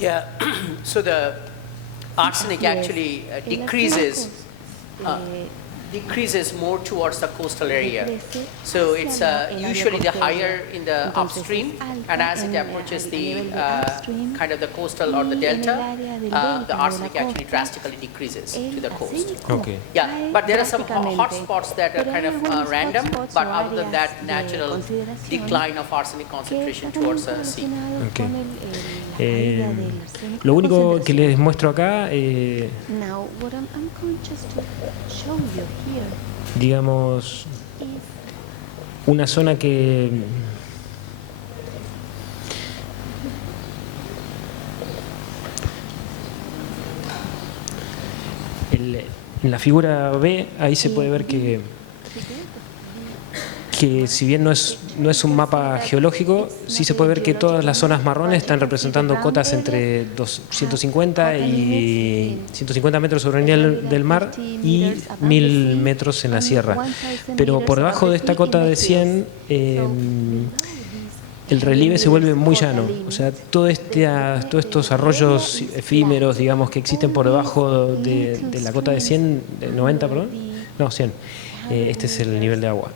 Yeah, so the arsenic actually decreases more towards the coastal area. So it's usually the higher in the upstream, and as it approaches the kind of the coastal or the delta, the arsenic actually drastically decreases to the coast. Okay. Yeah, but there are some hot spots that are kind of random, but other than that, natural decline of arsenic concentration towards the sea. Okay. Lo único que les muestro acá, digamos, una zona que en la figura B, ahí se puede ver que si bien no es un mapa geológico, sí se puede ver que todas las zonas marrones están representando cotas entre 150 y 150 metros sobre el nivel del mar y 1000 metros en la sierra. Pero por debajo de esta cota de 100, el relieve se vuelve muy llano. O sea, todos estos arroyos efímeros, digamos, que existen por debajo de la cota de 100, de 90, perdón, no, 100. Este es el nivel de agua.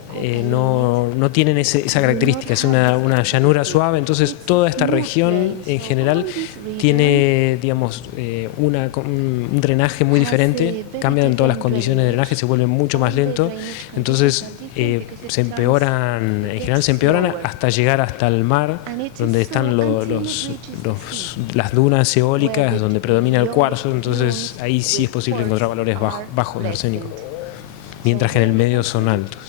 No tienen esa característica, es una llanura suave, entonces toda esta región en general tiene, digamos, un drenaje muy diferente, cambian todas las condiciones de drenaje, se vuelve mucho más lento, entonces en general se empeoran hasta llegar hasta el mar, donde están las dunas eólicas, donde predomina el cuarzo, entonces ahí sí es posible encontrar valores bajos de arsénico, mientras que en el medio son altos.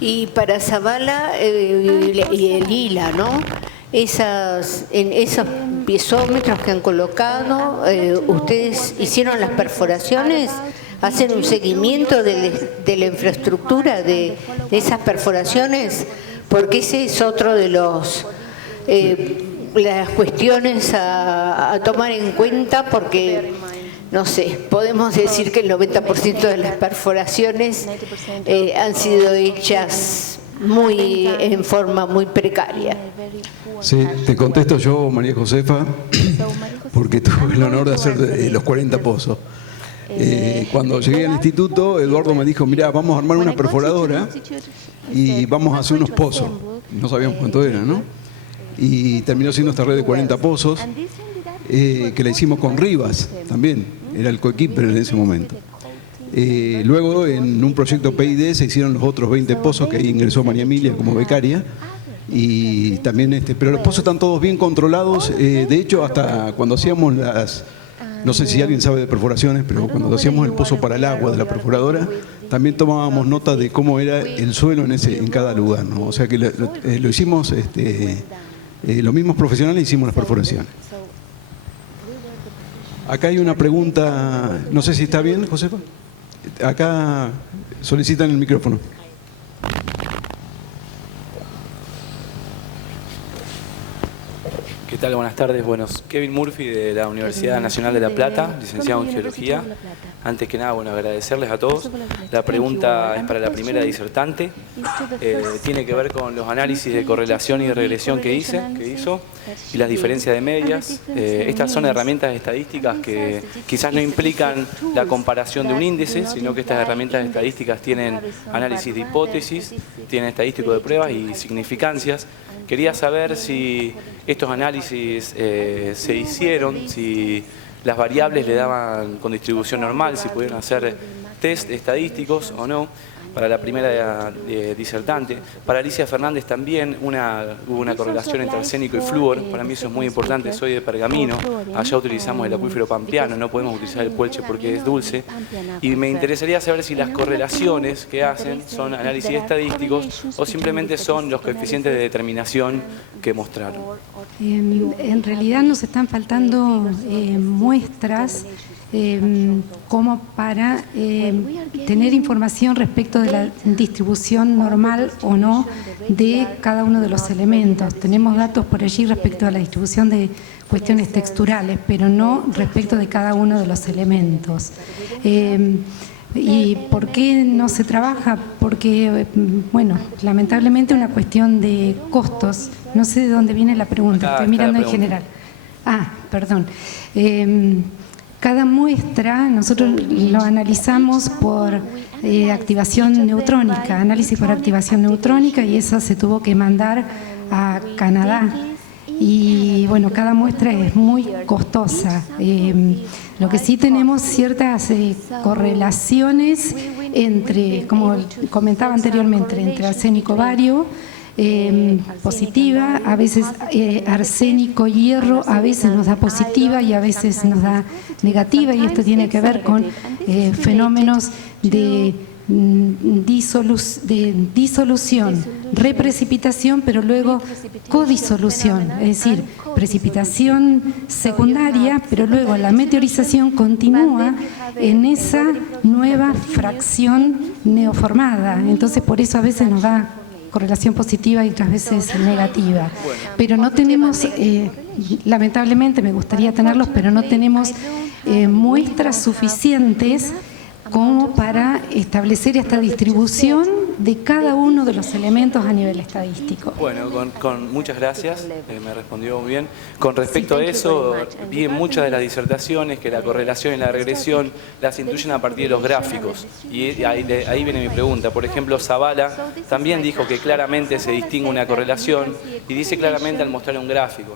Y para Zavala y el ILA, ¿no? En esos piezómetros que han colocado, ¿ustedes hicieron las perforaciones? ¿Hacen un seguimiento de la infraestructura de esas perforaciones? Porque ese es otro de las cuestiones a tomar en cuenta, porque no sé, podemos decir que el 90% de las perforaciones han sido hechas en forma muy precaria. Sí, te contesto yo, María Josefa, porque tuve el honor de hacer los 40 pozos. Cuando llegué al instituto, Eduardo me dijo, mira, vamos a armar una perforadora y vamos a hacer unos pozos. No sabíamos cuánto era, ¿no? Y terminó siendo esta red de 40 pozos, que la hicimos con Rivas también. Era el coequiper en ese momento. Luego, en un proyecto PID, se hicieron los otros 20 pozos, que ahí ingresó María Emilia como becaria. Y también pero los pozos están todos bien controlados. De hecho, hasta cuando hacíamos no sé si alguien sabe de perforaciones, pero cuando hacíamos el pozo para el agua de la perforadora, también tomábamos nota de cómo era el suelo en cada lugar, ¿no? O sea que lo hicimos, los mismos profesionales hicimos las perforaciones. Acá hay una pregunta, no sé si está bien, Josefa. Acá solicitan el micrófono. ¿Qué tal? Buenas tardes. Bueno, Kevin Murphy de la Universidad Nacional de La Plata, licenciado en Geología. Antes que nada, bueno, agradecerles a todos. La pregunta es para la primera disertante. Tiene que ver con los análisis de correlación y de regresión que hizo y las diferencias de medias. Estas son herramientas estadísticas que quizás no implican la comparación de un índice, sino que estas herramientas estadísticas tienen análisis de hipótesis, tienen estadístico de pruebas y significancias. Quería saber si estos análisis se hicieron, si las variables le daban con distribución normal, si pudieron hacer test estadísticos o no. Para la primera disertante. Para Alicia Fernández también hubo una correlación entre arsénico y flúor. Para mí eso es muy importante, soy de Pergamino. Allá utilizamos el acuífero pampeano, no podemos utilizar el Puelche porque es dulce. Y me interesaría saber si las correlaciones que hacen son análisis estadísticos o simplemente son los coeficientes de determinación que mostraron. En realidad nos están faltando muestras como para tener información respecto de la distribución normal o no de cada uno de los elementos. Tenemos datos por allí respecto a la distribución de cuestiones texturales, pero no respecto de cada uno de los elementos. ¿Y por qué no se trabaja? Porque, bueno, lamentablemente una cuestión de costos. No sé de dónde viene la pregunta, estoy mirando en general. Ah, perdón. Cada muestra nosotros lo analizamos por activación neutrónica, análisis por activación neutrónica, y eso se tuvo que mandar a Canadá. Y bueno, cada muestra es muy costosa. Lo que sí tenemos ciertas correlaciones entre, como comentaba anteriormente, entre arsénico bario, positiva, a veces arsénico hierro, a veces nos da positiva y a veces nos da negativa, y esto tiene que ver con fenómenos de disolución, reprecipitación, pero luego codisolución, es decir, precipitación secundaria, pero luego la meteorización continúa en esa nueva fracción neoformada. Entonces, por eso a veces nos da correlación positiva y otras veces negativa. Pero no tenemos, lamentablemente me gustaría tenerlos, pero no tenemos muestras suficientes como para establecer esta distribución de cada uno de los elementos a nivel estadístico. Bueno, con muchas gracias, me respondió muy bien. Con respecto a eso, vi en muchas de las disertaciones que la correlación y la regresión las intuyen a partir de los gráficos. Y ahí viene mi pregunta. Por ejemplo, Zavala también dijo que claramente se distingue una correlación y dice claramente al mostrar un gráfico.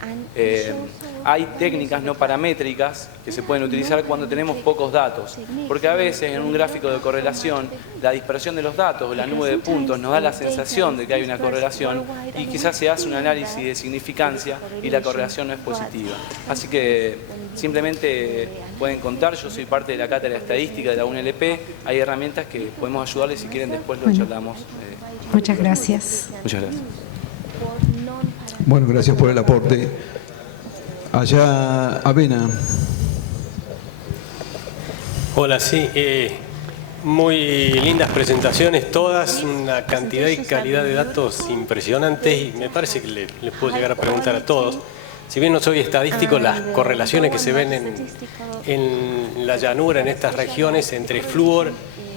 Hay técnicas no paramétricas que se pueden utilizar cuando tenemos pocos datos, porque a veces en un gráfico de correlación la dispersión de los datos, la nube de puntos, nos da la sensación de que hay una correlación y quizás se hace un análisis de significancia y la correlación no es positiva. Así que simplemente pueden contar, yo soy parte de la cátedra de estadística de la UNLP, hay herramientas que podemos ayudarles, si quieren después lo charlamos. Muchas gracias. Muchas gracias. Bueno, gracias por el aporte. Allá, Avena. Hola, sí, muy lindas presentaciones todas, una cantidad y calidad de datos impresionantes, y me parece que les puedo llegar a preguntar a todos. Si bien no soy estadístico, las correlaciones que se ven en la llanura, en estas regiones, entre flúor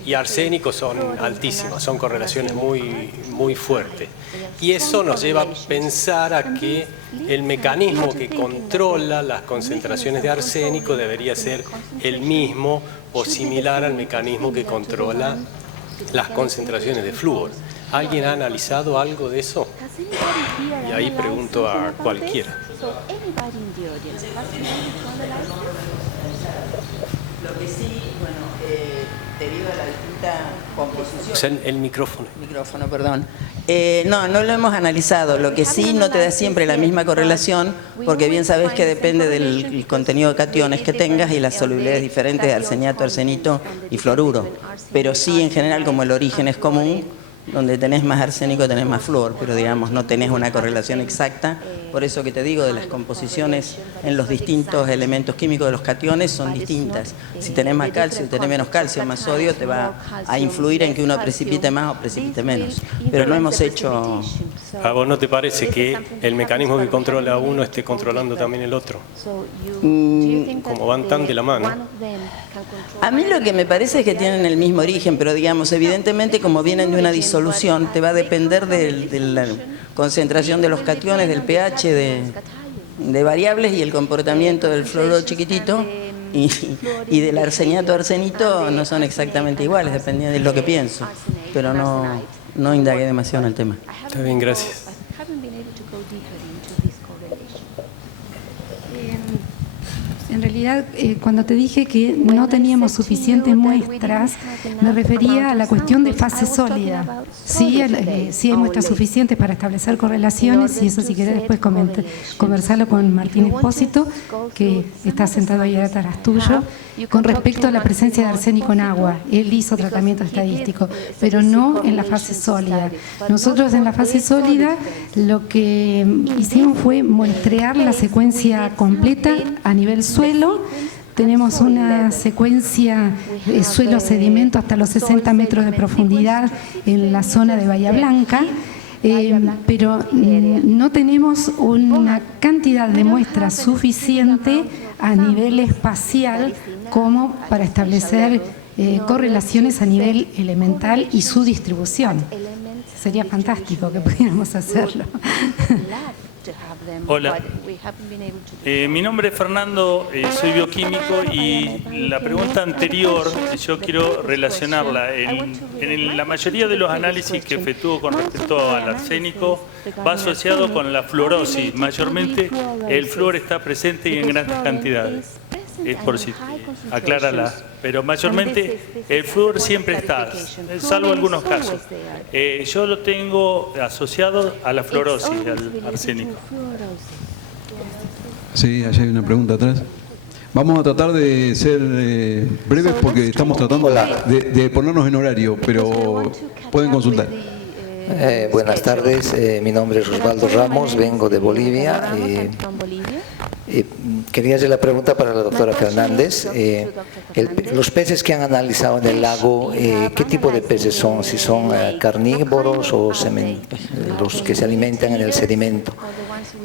y arsénico son altísimas, son correlaciones muy fuertes. Y eso nos lleva a pensar a que el mecanismo que controla las concentraciones de arsénico debería ser el mismo o similar al mecanismo que controla las concentraciones de flúor. ¿Alguien ha analizado algo de eso? Y ahí pregunto a cualquiera. Lo que sí, bueno, debido a la distinta composición... O sea, el micrófono. Micrófono, perdón. No lo hemos analizado. Lo que sí no te da siempre la misma correlación, porque bien sabes que depende del contenido de cationes que tengas y las solubilidades diferentes de arseniato, arsenito y fluoruro. Pero sí, en general, como el origen es común, donde tenés más arsénico tenés más flúor, pero digamos no tenés una correlación exacta. Por eso que te digo, de las composiciones en los distintos elementos químicos de los cationes son distintas. Si tenés más calcio, si tenés menos calcio, más sodio, te va a influir en que uno precipite más o precipite menos. Pero no hemos hecho... ¿A vos no te parece que el mecanismo que controla uno esté controlando también el otro? Como van tan de la mano. A mí lo que me parece es que tienen el mismo origen, pero digamos, evidentemente como vienen de una disolución, te va a depender de la concentración de los cationes, del pH, de variables y el comportamiento del fluoruro chiquitito y del arseniato arsenito no son exactamente iguales, dependiendo de lo que pienso, pero no indagué demasiado en el tema. Está bien, gracias. En realidad, cuando te dije que no teníamos suficientes muestras, me refería a la cuestión de fase sólida. Sí, sí hay muestras suficientes para establecer correlaciones, y eso si querés después conversarlo con Martín Espósito, que está sentado ahí atrás tuyo, con respecto a la presencia de arsénico en agua. Él hizo tratamiento estadístico, pero no en la fase sólida. Nosotros en la fase sólida lo que hicimos fue muestrear la secuencia completa a nivel suelo. Tenemos una secuencia de suelo-sedimento hasta los 60 metros de profundidad en la zona de Bahía Blanca, pero no tenemos una cantidad de muestras suficiente a nivel espacial como para establecer correlaciones a nivel elemental y su distribución. Sería fantástico que pudiéramos hacerlo. Hola, mi nombre es Fernando, soy bioquímico y la pregunta anterior yo quiero relacionarla. En la mayoría de los análisis que efectúo con respecto al arsénico va asociado con la fluorosis. Mayormente el flúor está presente y en grandes cantidades. Por si aclárala, pero mayormente el flúor siempre está, salvo algunos casos. Yo lo tengo asociado a la fluorosis, al arsénico. Sí, allá hay una pregunta atrás. Vamos a tratar de ser breves porque estamos tratando de ponernos en horario, pero pueden consultar. Buenas tardes, mi nombre es Osvaldo Ramos, vengo de Bolivia. Quería hacer la pregunta para la doctora Fernández. Los peces que han analizado en el lago, ¿qué tipo de peces son? Si son carnívoros o los que se alimentan en el sedimento.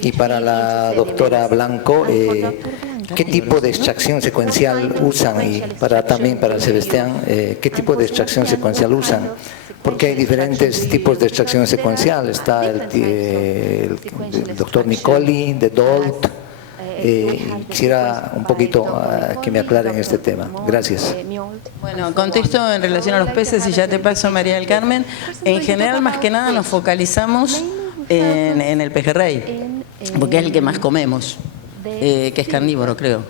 Y para la doctora Blanco, ¿qué tipo de extracción secuencial usan? Y también para Sebastián, ¿qué tipo de extracción secuencial usan? Porque hay diferentes tipos de extracción secuencial. Está el doctor Nicoli, de Dolt. Quisiera un poquito que me aclaren este tema. Gracias. Bueno, contesto en relación a los peces y ya te paso a María del Carmen. En general, más que nada, nos focalizamos en el pejerrey, porque es el que más comemos, que es carnívoro, creo.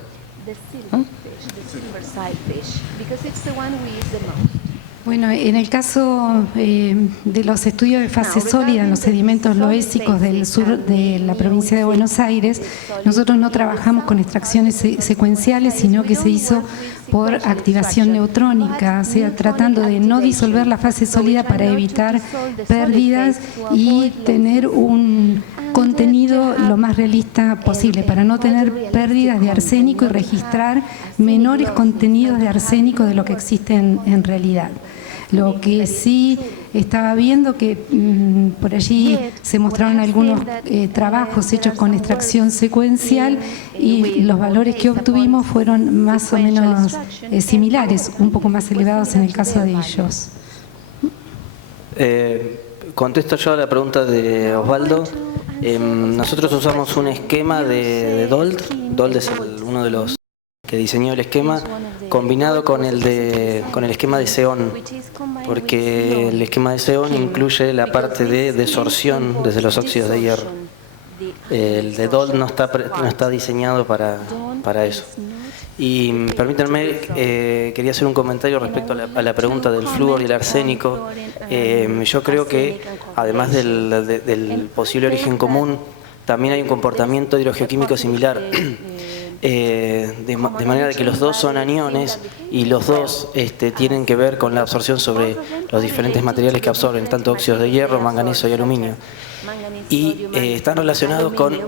Bueno, en el caso de los estudios de fase sólida en los sedimentos loésicos del sur de la provincia de Buenos Aires, nosotros no trabajamos con extracciones secuenciales, sino que se hizo por activación neutrónica, o sea, tratando de no disolver la fase sólida para evitar pérdidas y tener un contenido lo más realista posible, para no tener pérdidas de arsénico y registrar menores contenidos de arsénico de lo que existe en realidad. Lo que sí estaba viendo que por allí se mostraron algunos trabajos hechos con extracción secuencial y los valores que obtuvimos fueron más o menos similares, un poco más elevados en el caso de ellos. Contesto yo a la pregunta de Osvaldo. Nosotros usamos un esquema de Dold. Dold es uno de los que diseñó el esquema, combinado con el esquema de Seón, porque el esquema de Seón incluye la parte de desorción desde los óxidos de hierro. El de Dold no está diseñado para eso. Y permítanme, quería hacer un comentario respecto a la pregunta del flúor y el arsénico. Yo creo que, además del posible origen común, también hay un comportamiento hidrogeoquímico similar. De manera de que los dos son aniones y los dos tienen que ver con la absorción sobre los diferentes materiales que absorben, tanto óxidos de hierro, manganeso y aluminio. Y están relacionados con,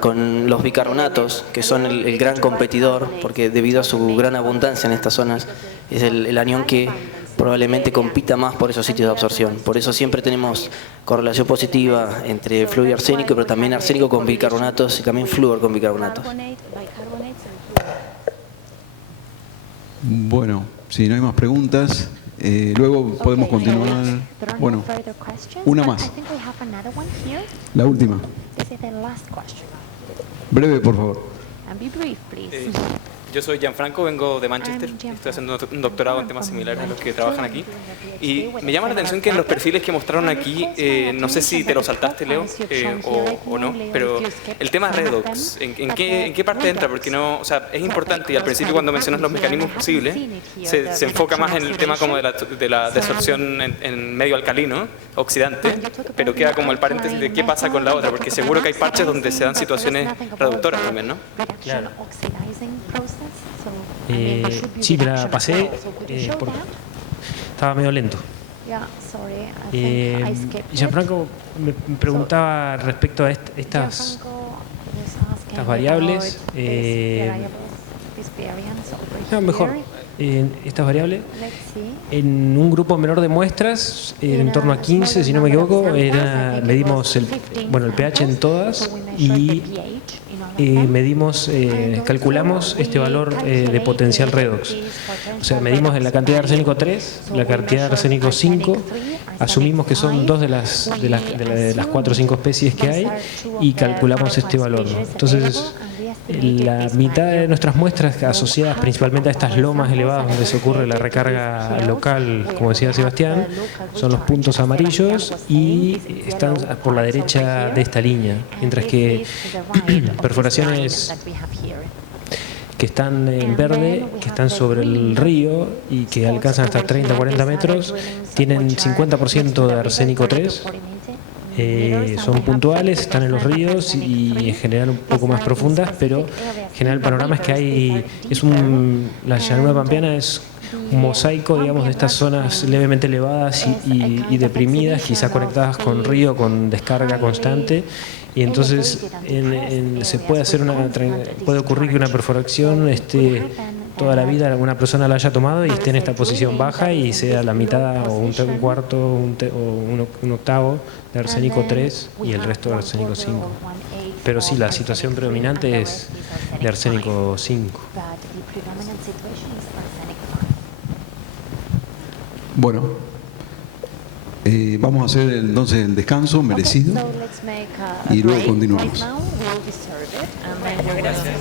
con los bicarbonatos, que son el gran competidor, porque debido a su gran abundancia en estas zonas, es el anión que probablemente compita más por esos sitios de absorción. Por eso siempre tenemos correlación positiva entre flúor y arsénico, pero también arsénico con bicarbonatos y también flúor con bicarbonatos. Bueno, si no hay más preguntas, luego podemos continuar. Bueno, una más. La última. Breve, por favor. Yo soy Gianfranco, vengo de Manchester, estoy haciendo un doctorado en temas similares a los que trabajan aquí. Y me llama la atención que en los perfiles que mostraron aquí, no sé si te lo saltaste, Leo, o no, pero el tema redox, ¿en qué parte entra? Porque no, o sea, es importante y al principio cuando mencionas los mecanismos posibles, se enfoca más en el tema como de la desorción en medio alcalino, oxidante, pero queda como el paréntesis de qué pasa con la otra, porque seguro que hay parches donde se dan situaciones reductoras también, ¿no? Claro. Sí, me la pasé porque estaba medio lento. Gianfranco me preguntaba respecto a estas variables. No, mejor. estas variables. En un grupo menor de muestras, en torno a 15, si no me equivoco, medimos el pH en todas y calculamos este valor de potencial redox. O sea, medimos la cantidad de arsénico 3, la cantidad de arsénico 5, asumimos que son 2 de las 4 o 5 especies que hay y calculamos este valor. Entonces, la mitad de nuestras muestras asociadas principalmente a estas lomas elevadas donde se ocurre la recarga local, como decía Sebastián, son los puntos amarillos y están por la derecha de esta línea, mientras que perforaciones que están en verde, que están sobre el río y que alcanzan hasta 30 o 40 metros, tienen 50% de arsénico 3. Son puntuales, están en los ríos y en general un poco más profundas, pero en general el panorama es que la llanura pampeana es un mosaico, digamos, de estas zonas levemente elevadas y deprimidas, quizás conectadas con río, con descarga constante, y entonces se puede ocurrir que una perforación toda la vida una persona la haya tomado y esté en esta posición baja y sea la mitad o un cuarto o un octavo de arsénico 3 y el resto de arsénico 5. Pero sí, la situación predominante es de arsénico 5. Bueno, vamos a hacer entonces el descanso merecido y luego continuamos. Gracias.